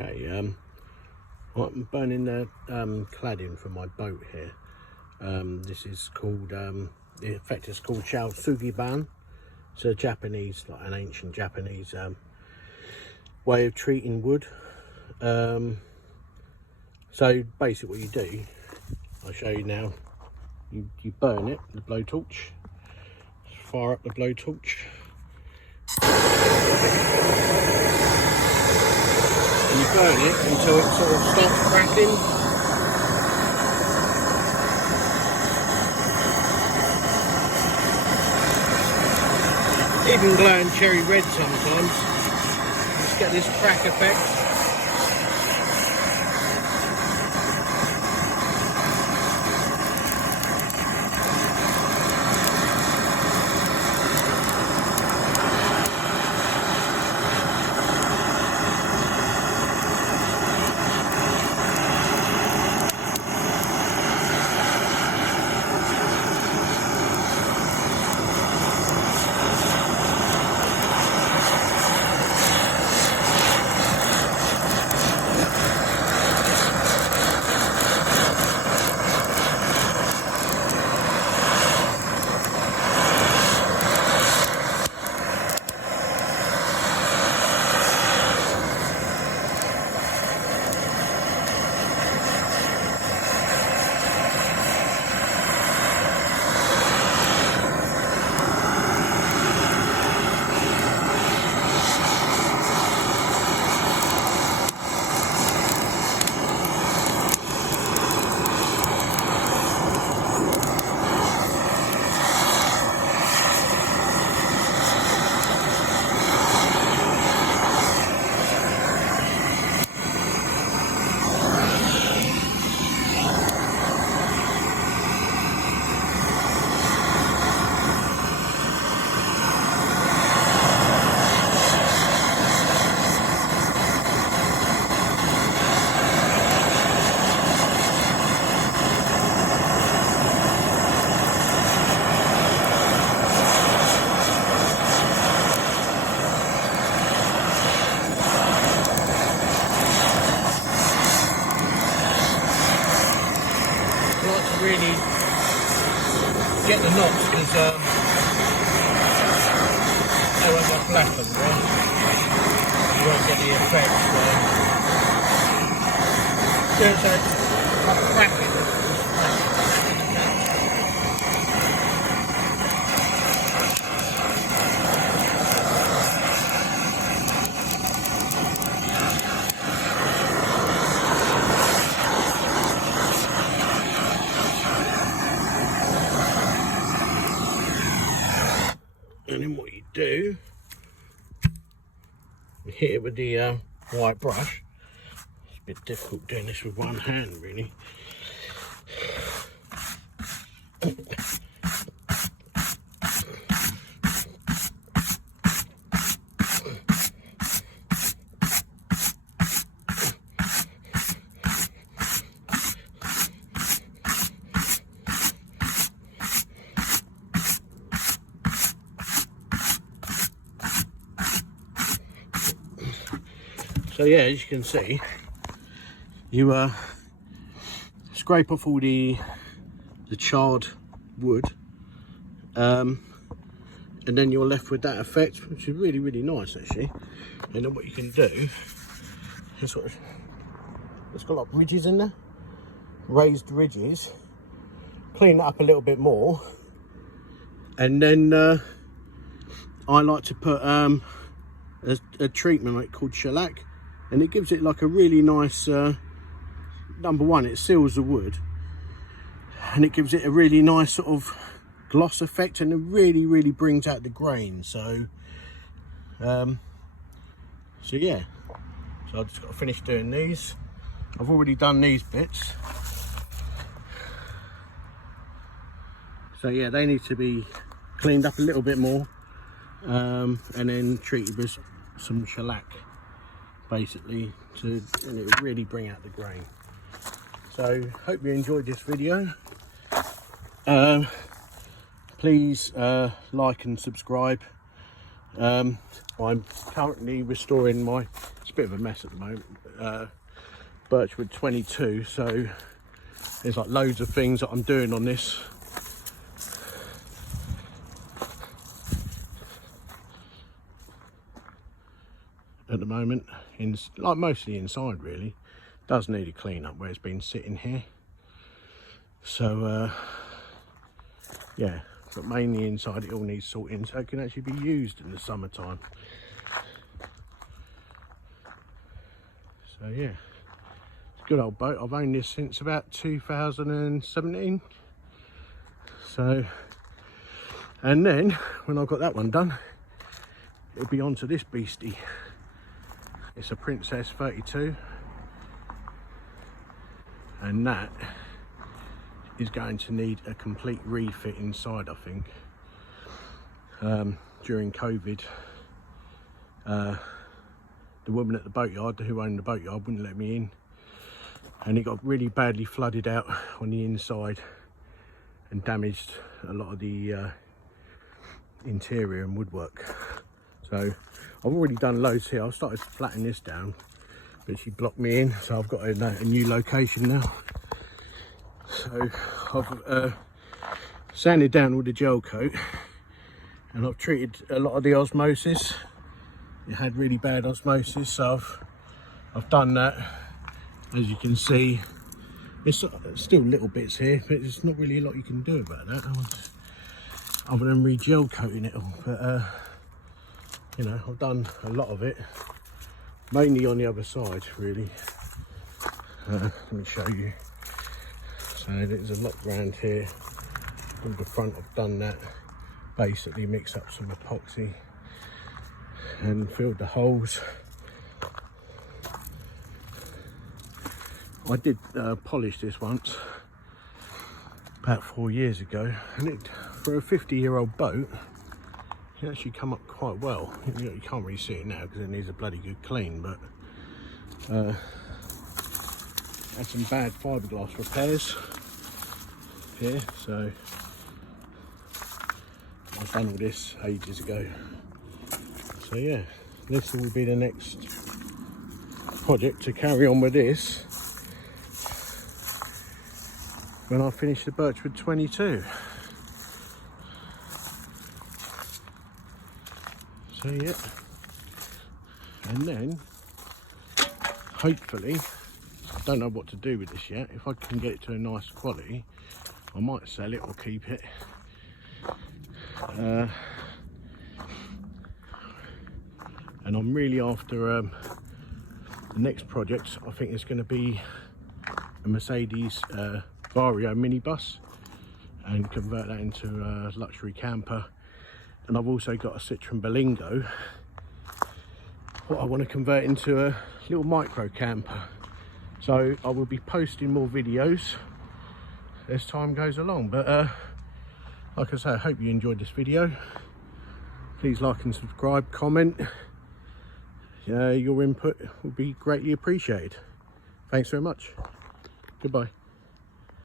Okay, I'm burning the cladding for my boat here. This is called, the effect is called sugi ban. It's a Japanese, like an ancient Japanese way of treating wood. So basically what you do, I'll show you now, you burn it with the blowtorch, fire up the blowtorch. And you burn it until it sort of starts cracking. Even glowing cherry red sometimes. Just get this crack effect. Really get the knots because they won't get flattened, right? You won't get the effect. So it's like cracking. And then what you do, you hit it with the white brush. It's a bit difficult doing this with one hand, really. So yeah, as you can see, you scrape off all the charred wood, and then you're left with that effect, which is really, really nice actually. And then what you can do is sort of, it's got like ridges in there, raised ridges. Clean it up a little bit more, and then I like to put a treatment like called shellac. And it gives it like a really nice, number one, it seals the wood, and it gives it a really nice sort of gloss effect, and it really, really brings out the grain. So, yeah. So I've just got to finish doing these. I've already done these bits. So yeah, they need to be cleaned up a little bit more, and then treated with some shellac. Basically, and it will really bring out the grain. So hope you enjoyed this video. Please like and subscribe, I'm currently restoring my, it's a bit of a mess at the moment, Birchwood 22, so there's like loads of things that I'm doing on this. At the moment, like mostly inside really, does need a clean up where it's been sitting here. So yeah, but mainly inside it all needs sorting so it can actually be used in the summertime. So yeah, it's a good old boat. I've owned this since about 2017. So, and then when I've got that one done, it'll be onto this beastie. It's a Princess 32, and that is going to need a complete refit inside, I think. During COVID, the woman at the boatyard who owned the boatyard wouldn't let me in, and it got really badly flooded out on the inside and damaged a lot of the interior and woodwork. So I've already done loads here. I've started to flatten this down, but she blocked me in, so I've got a new location now. So I've sanded down all the gel coat, and I've treated a lot of the osmosis. It had really bad osmosis, so I've done that. As you can see, it's still little bits here, but there's not really a lot you can do about that other than re-gel coating it all. But you know, I've done a lot of it, mainly on the other side really. Let me show you. So there's a lot around here. On the front I've done that, basically mix up some epoxy and filled the holes. I did polish this once about 4 years ago, and it, for a 50-year-old boat, it actually come up quite well. You can't really see it now because it needs a bloody good clean, but had some bad fiberglass repairs here, so I've done all this ages ago. So yeah, this will be the next project to carry on with this when I finish the Birchwood 22. So yeah, and then hopefully, I don't know what to do with this yet. If I can get it to a nice quality, I might sell it or keep it. And I'm really after the next project. I think it's going to be a Mercedes Vario minibus and convert that into a luxury camper. And I've also got a Citroen Berlingo, what I want to convert into a little micro camper. So I will be posting more videos as time goes along. But like I say, I hope you enjoyed this video. Please like and subscribe, comment. Your input will be greatly appreciated. Thanks very much. Goodbye.